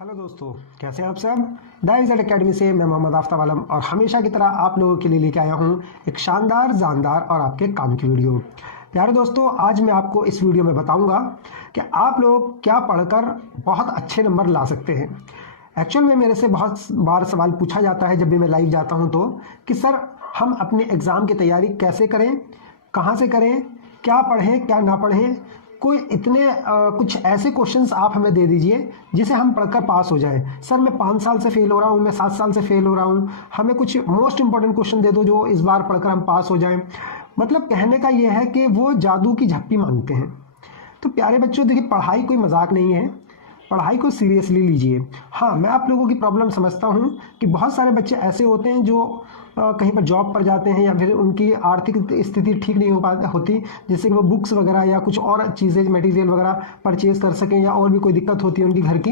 Hello दोस्तों, कैसे हैं आप सब। डाइविजन एकेडमी से मैं मोहम्मद आफ्ताब आलम और हमेशा की तरह आप लोगों के लिए लेके आया हूं एक शानदार जानदार और आपके काम की वीडियो। प्यारे दोस्तों, आज मैं आपको इस वीडियो में बताऊंगा कि आप लोग क्या पढ़कर बहुत अच्छे नंबर ला सकते हैं। एक्चुअल में मेरे से बहुत बार सवाल पूछा जाता है जब भी मैं लाइव जाता हूँ तो कि सर हम अपने एग्ज़ाम की तैयारी कैसे करें, कहाँ से करें, क्या पढ़ें क्या ना पढ़ें। कोई इतने कुछ ऐसे क्वेश्चंस आप हमें दे दीजिए जिसे हम पढ़कर पास हो जाएं। सर मैं 5 साल से फेल हो रहा हूँ, मैं 7 साल से फेल हो रहा हूँ, हमें कुछ मोस्ट इंपॉर्टेंट क्वेश्चन दे दो जो इस बार पढ़कर हम पास हो जाएं। मतलब कहने का ये है कि वो जादू की झप्पी मांगते हैं। तो प्यारे बच्चों, देखिए पढ़ाई कोई मजाक नहीं है, पढ़ाई को सीरियसली लीजिए। हाँ, मैं आप लोगों की प्रॉब्लम समझता हूँ कि बहुत सारे बच्चे ऐसे होते हैं जो कहीं पर जॉब पर जाते हैं या फिर उनकी आर्थिक स्थिति ठीक नहीं होती, जिससे कि वो बुक्स वगैरह या कुछ और चीज़ें मटेरियल वगैरह परचेज कर सकें, या और भी कोई दिक्कत होती है उनकी घर की,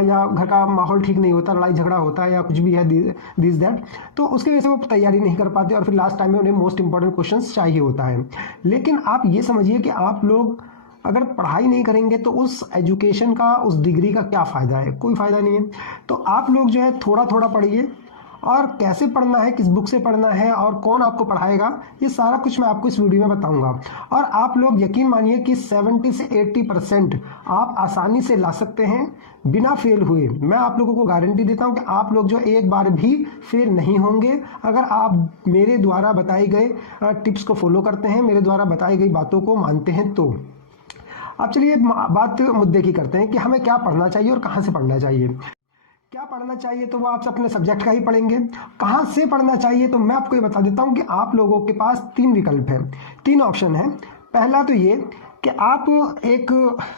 या घर का माहौल ठीक नहीं होता, लड़ाई झगड़ा होता है या कुछ भी है दिस दैट, तो उसकी वजह से वो तैयारी नहीं कर पाते और फिर लास्ट टाइम में उन्हें मोस्ट इंपॉर्टेंट क्वेश्चन चाहिए होता है। लेकिन आप ये समझिए कि आप लोग अगर पढ़ाई नहीं करेंगे तो उस एजुकेशन का, उस डिग्री का क्या फ़ायदा है? कोई फ़ायदा नहीं है। तो आप लोग जो है थोड़ा थोड़ा पढ़िए, और कैसे पढ़ना है, किस बुक से पढ़ना है और कौन आपको पढ़ाएगा, ये सारा कुछ मैं आपको इस वीडियो में बताऊंगा। और आप लोग यकीन मानिए कि 70 से 80% आप आसानी से ला सकते हैं बिना फेल हुए। मैं आप लोगों को गारंटी देता हूं कि आप लोग जो एक बार भी फेल नहीं होंगे अगर आप मेरे द्वारा बताए गए टिप्स को फॉलो करते हैं, मेरे द्वारा बताई गई बातों को मानते हैं। तो अब चलिए बात मुद्दे की करते हैं कि हमें क्या पढ़ना चाहिए और कहाँ से पढ़ना चाहिए। क्या पढ़ना चाहिए तो वो आप अपने सब्जेक्ट का ही पढ़ेंगे। कहाँ से पढ़ना चाहिए तो मैं आपको ये बता देता हूँ कि आप लोगों के पास 3 विकल्प हैं, 3 ऑप्शन हैं। पहला तो ये कि आप एक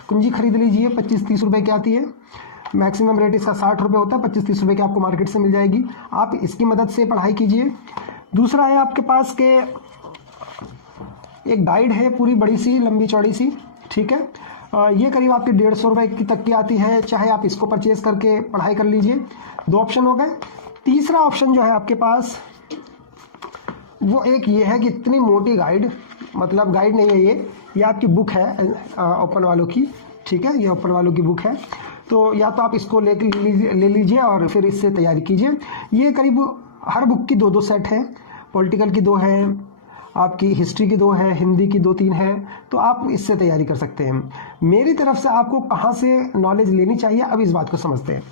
कुंजी खरीद लीजिए, 25-30 रुपए की आती है, मैक्सिमम रेट इसका 60 रुपये होता है, 25-30 रुपये की आपको मार्केट से मिल जाएगी। आप इसकी मदद से पढ़ाई कीजिए। दूसरा है आपके पास के एक गाइड है, पूरी बड़ी सी लंबी चौड़ी सी, ठीक है, ये करीब आपके 150 रुपये की तक की आती है, चाहे आप इसको परचेज करके पढ़ाई कर लीजिए। 2 ऑप्शन हो गए। तीसरा ऑप्शन जो है आपके पास वो एक ये है कि इतनी मोटी गाइड, मतलब गाइड नहीं है ये आपकी बुक है ओपन वालों की, ठीक है, ये ओपन वालों की बुक है। तो या तो आप इसको ले लीजिए और फिर इससे तैयारी कीजिए। ये करीब हर बुक की 2-2 सेट है, पॉलिटिकल की 2 है, आपकी हिस्ट्री की 2 है, हिंदी की 2-3 है, तो आप इससे तैयारी कर सकते हैं। मेरी तरफ से आपको कहाँ से नॉलेज लेनी चाहिए, अब इस बात को समझते हैं।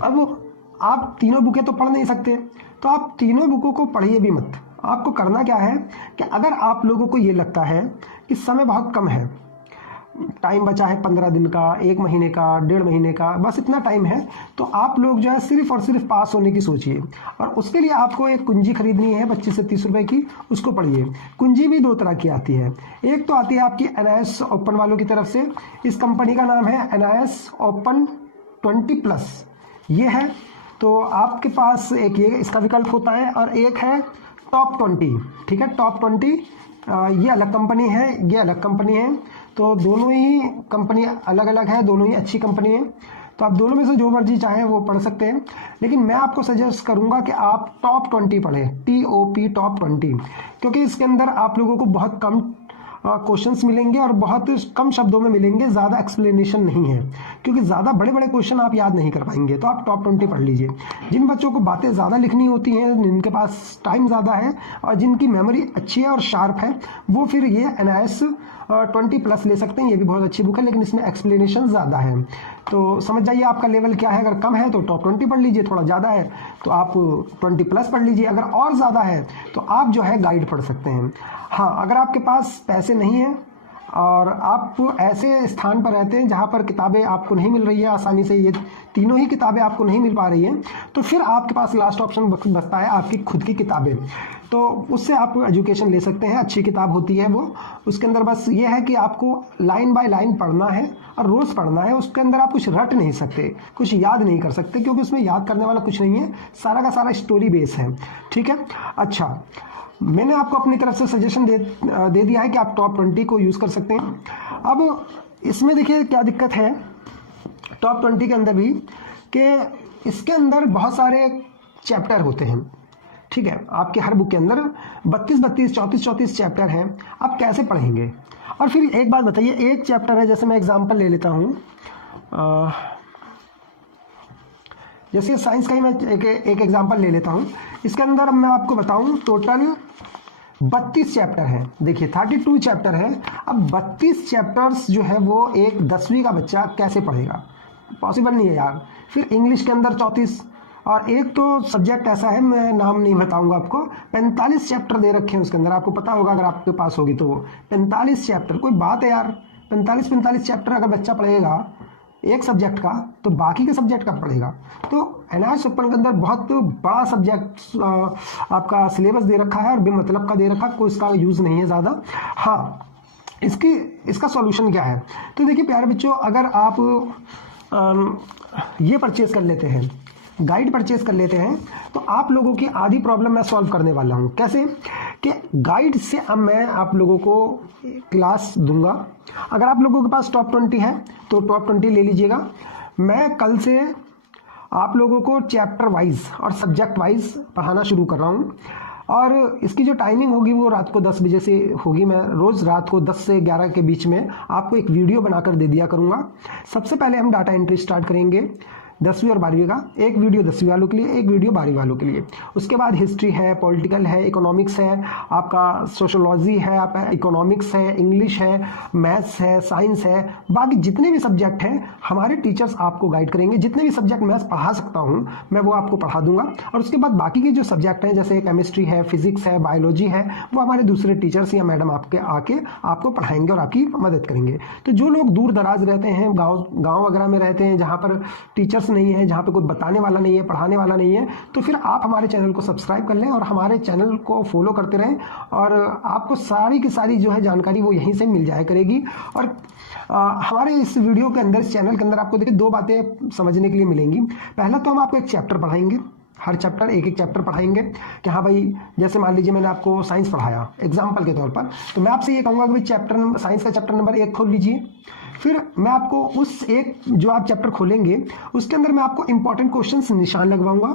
अब आप तीनों बुकें तो पढ़ नहीं सकते, तो आप तीनों बुकों को पढ़िए भी मत। आपको करना क्या है कि अगर आप लोगों को ये लगता है कि समय बहुत कम है, टाइम बचा है 15 दिन का, 1 महीने का, 1.5 महीने का, बस इतना टाइम है, तो आप लोग जो है सिर्फ और सिर्फ पास होने की सोचिए। और उसके लिए आपको एक कुंजी खरीदनी है 25 से 30 रुपए की, उसको पढ़िए। कुंजी भी 2 तरह की आती है। एक तो आती है आपकी NIS ओपन वालों की तरफ से, इस कंपनी का नाम है NIS ओपन 20+, ये है। तो आपके पास एक ये इसका विकल्प होता है, और एक है टॉप 20, ठीक है, टॉप 20, ये अलग कंपनी है, ये अलग कंपनी है। तो दोनों ही कंपनी अलग अलग है, दोनों ही अच्छी कंपनी है, तो आप दोनों में से जो मर्जी चाहें वो पढ़ सकते हैं। लेकिन मैं आपको सजेस्ट करूंगा कि आप टॉप 20 पढ़ें, TOP टॉप 20, क्योंकि इसके अंदर आप लोगों को बहुत कम क्वेश्चंस मिलेंगे और बहुत कम शब्दों में मिलेंगे, ज़्यादा एक्सप्लेनेशन नहीं है, क्योंकि ज़्यादा बड़े बड़े क्वेश्चन आप याद नहीं कर पाएंगे। तो आप टॉप 20 पढ़ लीजिए। जिन बच्चों को बातें ज़्यादा लिखनी होती हैं, जिनके पास टाइम ज़्यादा है और जिनकी मेमोरी अच्छी है और शार्प है, वो फिर ये NIS 20+ ले सकते हैं। ये भी बहुत अच्छी बुक है, लेकिन इसमें एक्सप्लेनेशन ज़्यादा है। तो समझ जाइए आपका लेवल क्या है। अगर कम है तो टॉप 20 पढ़ लीजिए, थोड़ा ज़्यादा है तो आप 20+ पढ़ लीजिए, अगर और ज़्यादा है तो आप जो है गाइड पढ़ सकते हैं। हाँ, अगर आपके पास पैसे नहीं हैं और आप ऐसे स्थान पर रहते हैं जहाँ पर किताबें आपको नहीं मिल रही है आसानी से, ये तीनों ही किताबें आपको नहीं मिल पा रही हैं, तो फिर आपके पास लास्ट ऑप्शन बचता है आपकी खुद की किताबें। तो उससे आप एजुकेशन ले सकते हैं, अच्छी किताब होती है वो। उसके अंदर बस ये है कि आपको लाइन बाय लाइन पढ़ना है और रोज़ पढ़ना है। उसके अंदर आप कुछ रट नहीं सकते, कुछ याद नहीं कर सकते, क्योंकि उसमें याद करने वाला कुछ नहीं है, सारा का सारा स्टोरी बेस है, ठीक है। अच्छा, मैंने आपको अपनी तरफ से सजेशन दे दिया है कि आप टॉप 20 को यूज़ कर सकते हैं। अब इसमें देखिए क्या दिक्कत है टॉप 20 के अंदर भी, कि इसके अंदर बहुत सारे चैप्टर होते हैं, ठीक है। आपके हर बुक के अंदर 32-32, 34-34 चैप्टर हैं। आप कैसे पढ़ेंगे? और फिर एक बात बताइए, एक चैप्टर है, जैसे मैं एग्जांपल ले लेता हूँ, जैसे साइंस का ही मैं एक एग्जांपल ले लेता हूँ। इसके अंदर मैं आपको बताऊँ टोटल 32 चैप्टर हैं। देखिए 32 चैप्टर है। अब 32 चैप्टर्स जो है वो एक 10वीं का बच्चा कैसे पढ़ेगा, पॉसिबल नहीं है यार। फिर इंग्लिश के अंदर 34, और एक तो सब्जेक्ट ऐसा है, मैं नाम नहीं बताऊंगा आपको, 45 चैप्टर दे रखे हैं उसके अंदर। आपको पता होगा अगर आपके पास होगी तो। 45 चैप्टर कोई बात है यार? 45 चैप्टर अगर बच्चा पढ़ेगा एक सब्जेक्ट का, तो बाकी के सब्जेक्ट कब पढ़ेगा? तो एनआईएस ओपन के अंदर बहुत बड़ा सब्जेक्ट आपका सिलेबस दे रखा है और बेमतलब का दे रखा है, कोई इसका यूज़ नहीं है ज़्यादा। हाँ, इसका सॉल्यूशन क्या है? तो देखिए प्यारे बच्चों, अगर आप ये परचेज कर लेते हैं, गाइड परचेज कर लेते हैं, तो आप लोगों की आधी प्रॉब्लम मैं सॉल्व करने वाला हूँ। कैसे कि गाइड से अब मैं आप लोगों को क्लास दूंगा। अगर आप लोगों के पास टॉप 20 है तो टॉप 20 ले लीजिएगा। मैं कल से आप लोगों को चैप्टर वाइज और सब्जेक्ट वाइज पढ़ाना शुरू कर रहा हूँ, और इसकी जो टाइमिंग होगी वो रात को 10 बजे से होगी। मैं रोज़ रात को 10 से 11 के बीच में आपको एक वीडियो बनाकर दे दिया करूँगा। सबसे पहले हम डाटा एंट्री स्टार्ट करेंगे 10वीं और 12वीं का, एक वीडियो 10वीं वालों के लिए, एक वीडियो 12वीं वालों के लिए। उसके बाद हिस्ट्री है, पॉलिटिकल है, इकोनॉमिक्स है, आपका सोशोलॉजी है, आपका इकोनॉमिक्स है, इंग्लिश है, मैथ्स है, साइंस है, बाकी जितने भी सब्जेक्ट हैं हमारे टीचर्स आपको गाइड करेंगे। जितने भी सब्जेक्ट मैं पढ़ा सकता हूँ मैं वो आपको पढ़ा दूंगा। और उसके बाद बाकी के जो सब्जेक्ट हैं जैसे केमिस्ट्री है, फिजिक्स है, बायोलॉजी है, वो हमारे दूसरे टीचर्स या मैडम आके आपको पढ़ाएंगे और आपकी मदद करेंगे। तो जो लोग दूर दराज रहते हैं, गाँव वगैरह में रहते हैं, जहाँ पर टीचर्स नहीं है, जहाँ पे कोई बताने वाला नहीं है, पढ़ाने वाला नहीं है, तो फिर आप हमारे चैनल को सब्सक्राइब कर लें और हमारे चैनल को फॉलो करते रहें, और आपको सारी की सारी जो है जानकारी वो यहीं से मिल जाया करेगी। और हमारे इस वीडियो के अंदर, इस चैनल के अंदर आपको देखिए 2 बातें समझने के लिए मिलेंगी। पहला तो हम आपको एक चैप्टर पढ़ाएंगे, हर चैप्टर एक चैप्टर पढ़ाएंगे कि हाँ भाई, जैसे मान लीजिए मैंने आपको साइंस पढ़ाया एग्जाम्पल के तौर पर, तो मैं आपसे ये कहूँगा कि भाई साइंस का चैप्टर नंबर 1 खोल लीजिए। फिर मैं आपको उस एक जो आप चैप्टर खोलेंगे उसके अंदर मैं आपको इंपॉर्टेंट क्वेश्चंस निशान लगवाऊंगा,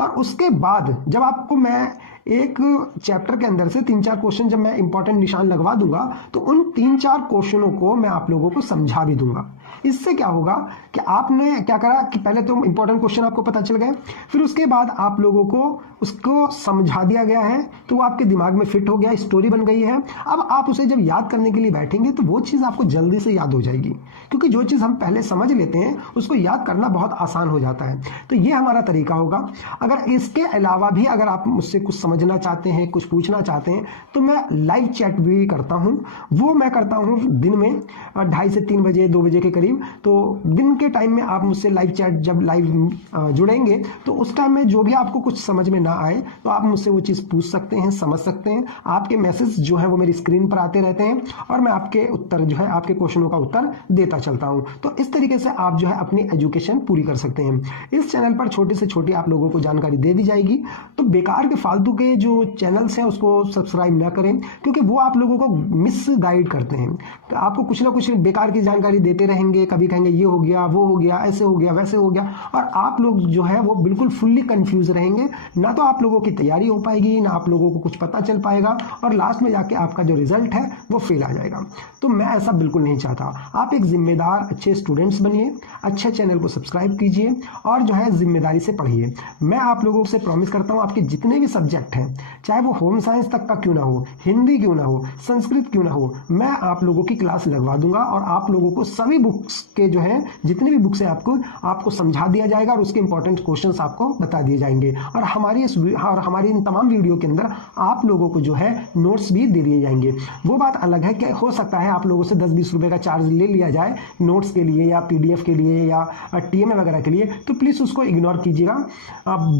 और उसके बाद जब आपको मैं एक चैप्टर के अंदर से 3-4 क्वेश्चन जब मैं इंपॉर्टेंट निशान लगवा दूंगा, तो उन 3-4 क्वेश्चनों को मैं आप लोगों को समझा भी दूंगा। इससे क्या होगा कि आपने क्या करा कि पहले तो इंपॉर्टेंट क्वेश्चन आपको पता चल गए, फिर उसके बाद आप लोगों को उसको समझा दिया गया है, तो वो आपके दिमाग में फिट हो गया, स्टोरी बन गई है। अब आप उसे जब याद करने के लिए बैठेंगे तो वो चीज़ आपको जल्दी से याद हो जाएगी, क्योंकि जो चीज़ हम पहले समझ लेते हैं उसको याद करना बहुत आसान हो जाता है। तो ये हमारा तरीका होगा। अगर इसके अलावा भी अगर आप मुझसे कुछ समझना चाहते हैं, कुछ पूछना चाहते हैं, तो मैं लाइव चैट भी करता हूँ। वो मैं करता हूँ दिन में 2:30 से 3 बजे, 2 बजे के करीब। तो दिन के टाइम में आप मुझसे लाइव चैट जब लाइव जुड़ेंगे तो उस टाइम में जो भी आपको कुछ समझ में ना आए तो आप मुझसे वो चीज़ पूछ सकते हैं, समझ सकते हैं। आपके मैसेज जो है वो मेरी स्क्रीन पर आते रहते हैं और मैं आपके उत्तर जो है, आपके क्वेश्चनों का उत्तर देता चलता हूँ। तो इस तरीके से आप जो है अपनी एजुकेशन पूरी कर सकते हैं। इस चैनल पर छोटी से छोटी आप लोगों को जानकारी दे दी जाएगी। तो बेकार के फालतू के जो चैनल्स हैं उसको सब्सक्राइब ना करें, क्योंकि वो आप लोगों को मिस गाइड करते हैं। तो आपको कुछ ना कुछ बेकार की जानकारी देते रहेंगे, कभी कहेंगे ये हो गया, वो हो गया, ऐसे हो गया, वैसे हो गया, और आप लोग जो है वो बिल्कुल फुल्ली कंफ्यूज रहेंगे। ना तो आप लोगों की तैयारी हो पाएगी, ना आप लोगों को कुछ पता चल पाएगा, और लास्ट में जाके आपका जो रिजल्ट है वो फेल आ जाएगा। तो मैं ऐसा बिल्कुल नहीं चाहता। आप एक जिम्मेदार अच्छे स्टूडेंट्स बनिए, अच्छे चैनल को सब्सक्राइब कीजिए और जो है जिम्मेदारी से पढ़िए। मैं आप लोगों से प्रॉमिस करता हूँ, आपके जितने भी सब्जेक्ट हैं, चाहे वो होम साइंस तक का क्यों ना हो, हिंदी क्यों ना हो, संस्कृत क्यों ना हो, मैं आप लोगों की क्लास लगवा दूंगा और आप लोगों को सभी बुक्स के जो है, जितने भी बुक्स हैं आपको समझा दिया जाएगा और उसके इंपॉर्टेंट क्वेश्चंस आपको बता दिए जाएंगे। और हमारी इन तमाम वीडियो के अंदर आप लोगों को जो है नोट्स भी दे दिए जाएंगे। वो बात अलग है कि हो सकता है आप लोगों से 10-20 रुपए का चार्ज ले लिया जाए नोट्स के लिए या PDF के लिए या TMA वगैरह के लिए, तो प्लीज़ उसको इग्नोर कीजिएगा।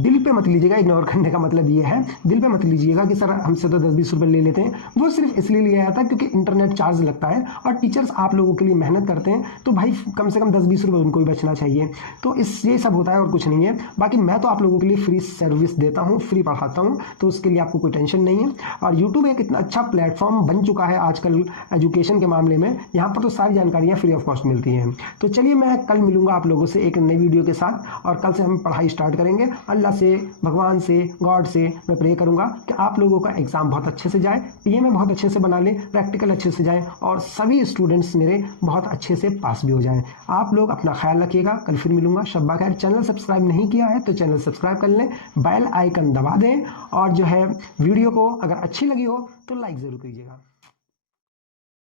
दिल पे मत लीजिएगा। इग्नोर करने का मतलब ये है, दिल पे मत लीजिएगा कि सर हमसे तो 10-20 रुपए ले लेते हैं। वो सिर्फ इसलिए लिया जाता है क्योंकि इंटरनेट चार्ज लगता है और टीचर्स आप लोगों के लिए मेहनत करते हैं, तो भाई कम से कम 10-20 रुपए उनको भी बचना चाहिए। तो ये सब होता है और कुछ नहीं है। बाकी मैं तो आप लोगों के लिए फ्री सर्विस देता हूँ, फ्री पढ़ाता हूँ, तो उसके लिए आपको कोई टेंशन नहीं है। और यूट्यूब एक इतना अच्छा प्लेटफॉर्म बन चुका है आजकल एजुकेशन के मामले में, यहाँ पर तो सारी जानकारियाँ फ्री ऑफ कॉस्ट मिलती हैं। तो चलिए मैं कल मिलूंगा आप लोगों से एक नई वीडियो के साथ, और कल से हम पढ़ाई स्टार्ट करेंगे। अल्लाह से, भगवान से, गॉड से मैं प्रे ये करूँगा कि आप लोगों का एग्ज़ाम बहुत अच्छे से जाए, पीएमए बहुत अच्छे से बना लें, प्रैक्टिकल अच्छे से जाए और सभी स्टूडेंट्स मेरे बहुत अच्छे से पास भी हो जाएं। आप लोग अपना ख्याल रखिएगा, कल फिर मिलूंगा। शब्बा खैर। चैनल सब्सक्राइब नहीं किया है तो चैनल सब्सक्राइब कर लें, बेल आइकन दबा दें और जो है वीडियो को अगर अच्छी लगी हो तो लाइक ज़रूर कीजिएगा।